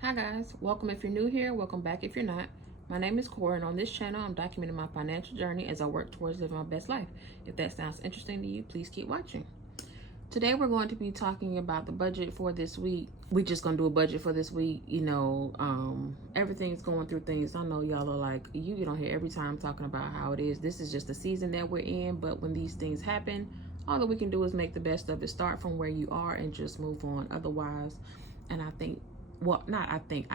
Hi guys, welcome if you're new here, welcome back if you're not. My name is Cora, and on this channel I'm documenting my financial journey as I work towards living my best life. If that sounds interesting to you, please keep watching. Today we're going to be talking about the budget for this week. We just gonna do a budget for this week. Everything's going through things. I know y'all are like, you get on here every time talking about how it is. This is just the season that we're in, but when these things happen, all that we can do is make the best of it. Start from where you are and just move on. Otherwise, and I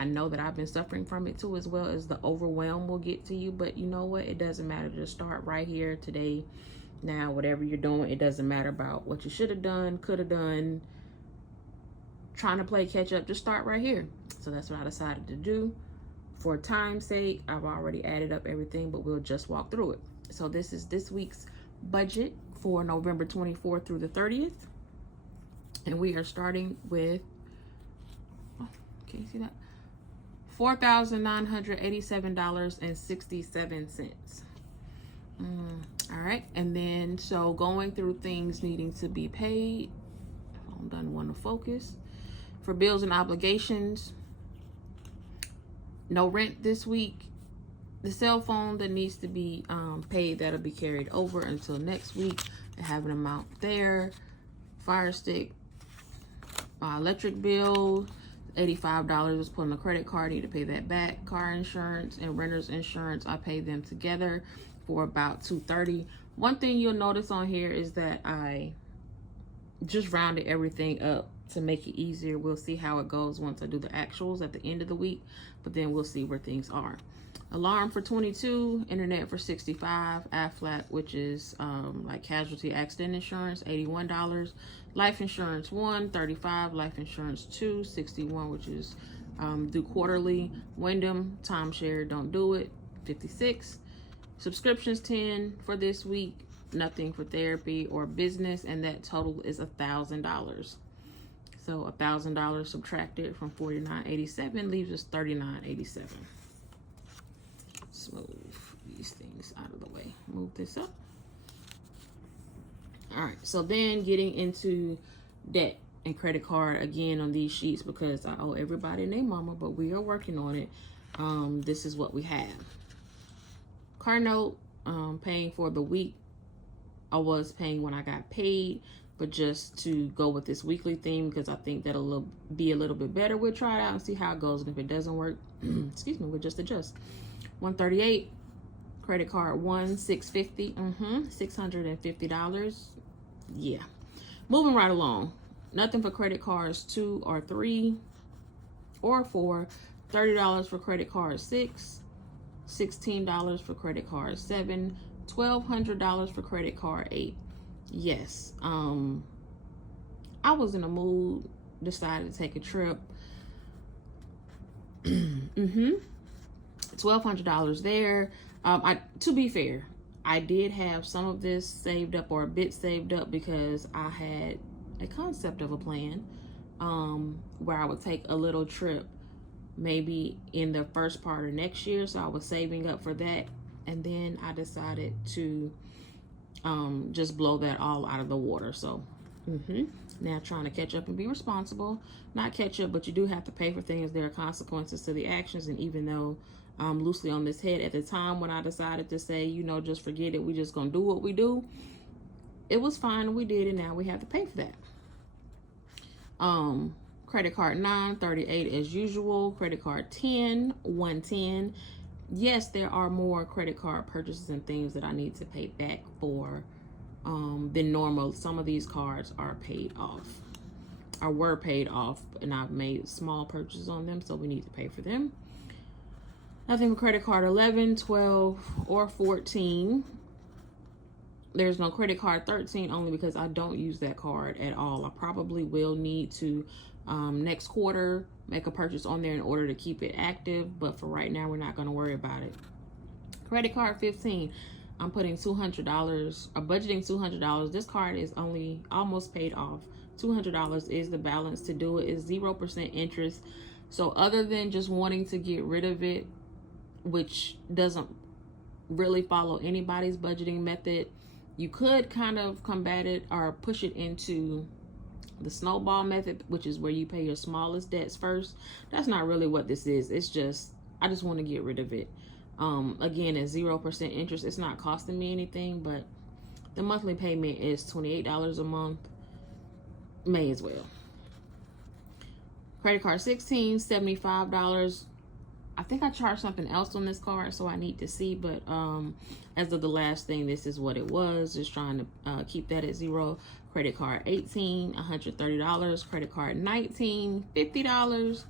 know that I've been suffering from it too, as well as the overwhelm will get to you. But you know what? It doesn't matter. Just start right here today. Now, whatever you're doing, it doesn't matter about what you should have done, could have done, trying to play catch up. Just start right here. So that's what I decided to do. For time's sake, I've already added up everything, but we'll just walk through it. So this is this week's budget for November 24th through the 30th. And we are starting with, can you see that? $4,987.67. All right, and then so going through things needing to be paid. I'm done. Want to focus for bills and obligations. No rent this week. The cell phone that needs to be paid, that'll be carried over until next week. I have an amount there. Fire stick, electric bill, $85 was put on the credit card. Need to pay that back. Car insurance and renter's insurance, I paid them together for about $230. One thing you'll notice on here is that I just rounded everything up to make it easier. We'll see how it goes once I do the actuals at the end of the week, but then we'll see where things are. Alarm for 22, internet for 65, Aflac, which is like casualty accident insurance, $81, life insurance 1, $35, life insurance 2, $61, which is due quarterly. Wyndham timeshare, don't do it, $56. Subscriptions 10 for this week, nothing for therapy or business, and that total is $1,000. So $1,000 subtracted from $49.87 leaves us $39.87. Let's move these things out of the way. Move this up. All right, so then getting into debt and credit card again on these sheets, because I owe everybody and their mama, but we are working on it. This is what we have. Car note, paying for the week. I was paying when I got paid, but just to go with this weekly theme, because I think that'll be a little bit better. We'll try it out and see how it goes. And if it doesn't work, excuse me, we'll just adjust. $138. Credit card 1, $650. $650. Yeah. Moving right along. Nothing for credit cards 2 or 3 or 4. $30 for credit card 6. $16 for credit card 7. $1,200 for credit card 8. Yes. I was in a mood, decided to take a trip. $1,200 there. To be fair, I did have some of this saved up, or a bit saved up, because I had a concept of a plan where I would take a little trip maybe in the first part of next year. So I was saving up for that, and then I decided to just blow that all out of the water. So now trying to catch up and be responsible. Not catch up, but you do have to pay for things. There are consequences to the actions, and even though I'm loosely on this head, at the time when I decided to say, just forget it, we just gonna do what we do, it was fine, we did it. Now we have to pay for that. Credit card 9, $38 as usual. Credit card 10, $110. Yes, there are more credit card purchases and things that I need to pay back for than normal. Some of these cards are paid off, or were paid off, and I've made small purchases on them, so we need to pay for them. Nothing for credit card 11, 12, or 14. There's no credit card 13, only because I don't use that card at all. I probably will need to next quarter make a purchase on there in order to keep it active, but for right now we're not going to worry about it. Credit card 15, I'm putting $200 or budgeting $200. This card is only almost paid off. $200 is the balance to do it. It's 0% interest. So other than just wanting to get rid of it, which doesn't really follow anybody's budgeting method, you could kind of combat it or push it into The snowball method, which is where you pay your smallest debts first, that's not really what this is. It's just, I just want to get rid of it. Again, at 0% interest, it's not costing me anything, but the monthly payment is $28 a month. May as well. Credit card 16, $75. I think I charged something else on this card, so I need to see, but as of the last thing, this is what it was. Just trying to keep that at zero. Credit card 18, $130. Credit card 19, $50.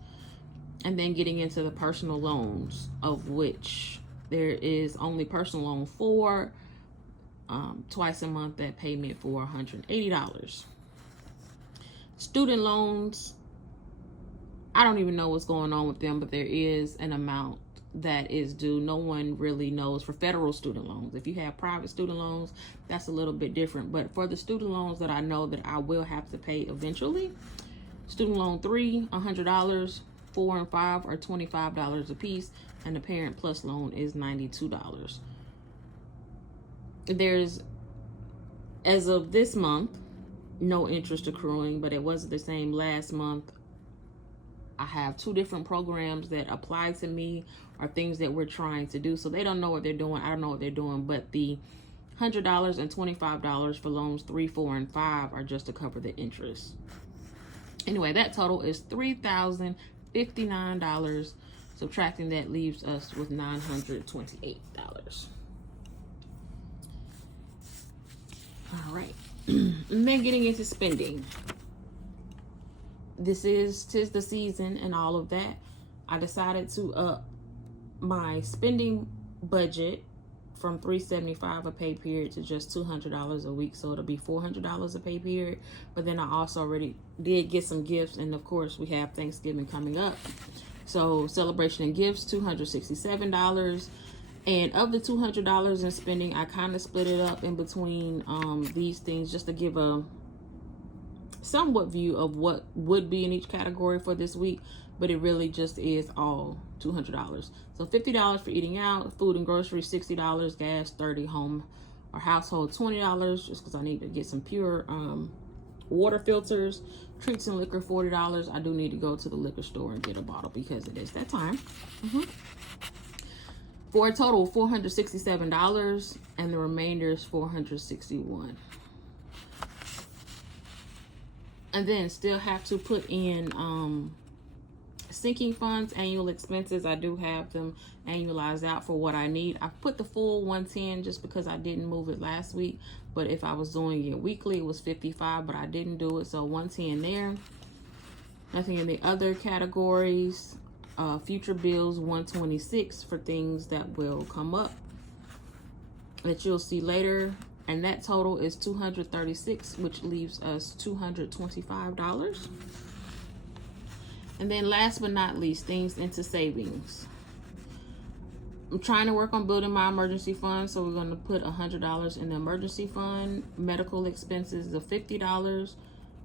And then getting into the personal loans, of which there is only personal loan 4, twice a month, that payment for $180. Student loans, I don't even know what's going on with them, but there is an amount that is due. No one really knows for federal student loans. If you have private student loans, that's a little bit different. But for the student loans that I know that I will have to pay eventually, student loan 3, $100, 4 and 5 are $25 a piece, and the Parent Plus loan is $92. There's, as of this month, no interest accruing, but it wasn't the same last month. I have 2 different programs that apply to me, or things that we're trying to do. So they don't know what they're doing. I don't know what they're doing, but the $100 and $25 for loans 3, 4, and 5 are just to cover the interest. Anyway, that total is $3,059. Subtracting that leaves us with $928. All right. And then getting into spending. Tis the season and all of that. I decided to up my spending budget from $375 a pay period to just $200 a week, so it'll be $400 a pay period. But then I also already did get some gifts, and of course we have Thanksgiving coming up, so celebration and gifts, $267. And of the $200 in spending, I kind of split it up in between these things, just to give a somewhat view of what would be in each category for this week, but it really just is all $200. So $50 for eating out, food and groceries $60, gas $30, home or household $20, just because I need to get some pure water filters, treats and liquor $40. I do need to go to the liquor store and get a bottle because it is that time. For a total of $467, and the remainder is $461. And then still have to put in sinking funds, annual expenses. I do have them annualized out for what I need. I put the full 110 just because I didn't move it last week. But if I was doing it weekly, it was 55, but I didn't do it. So 110 there. Nothing in the other categories. Future bills 126 for things that will come up that you'll see later. And that total is $236, which leaves us $225. And then last but not least, things into savings. I'm trying to work on building my emergency fund, so we're going to put $100 in the emergency fund. Medical expenses of $50.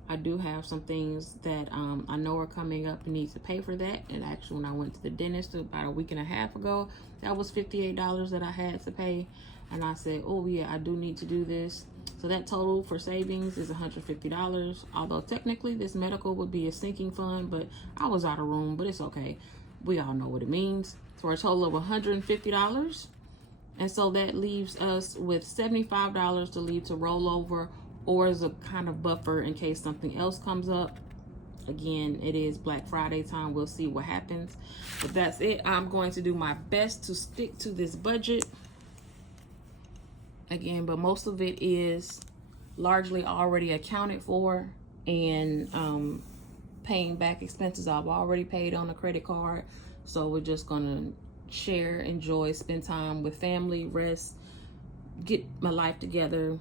I do have some things that I know are coming up and need to pay for that. And actually, when I went to the dentist about a week and a half ago, that was $58 that I had to pay. And I said, oh yeah, I do need to do this. So that total for savings is $150. Although technically this medical would be a sinking fund, but I was out of room, but it's okay. We all know what it means. For a total of $150. And so that leaves us with $75 to leave to roll over, or as a kind of buffer in case something else comes up. Again, it is Black Friday time. We'll see what happens. But that's it. I'm going to do my best to stick to this budget. Again, but most of it is largely already accounted for, and paying back expenses I've already paid on a credit card. So we're just gonna share, enjoy, spend time with family, rest, get my life together,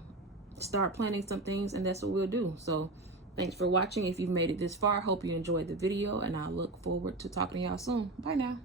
start planning some things, and that's what we'll do. So thanks for watching. If you've made it this far, hope you enjoyed the video, and I look forward to talking to y'all soon. Bye now.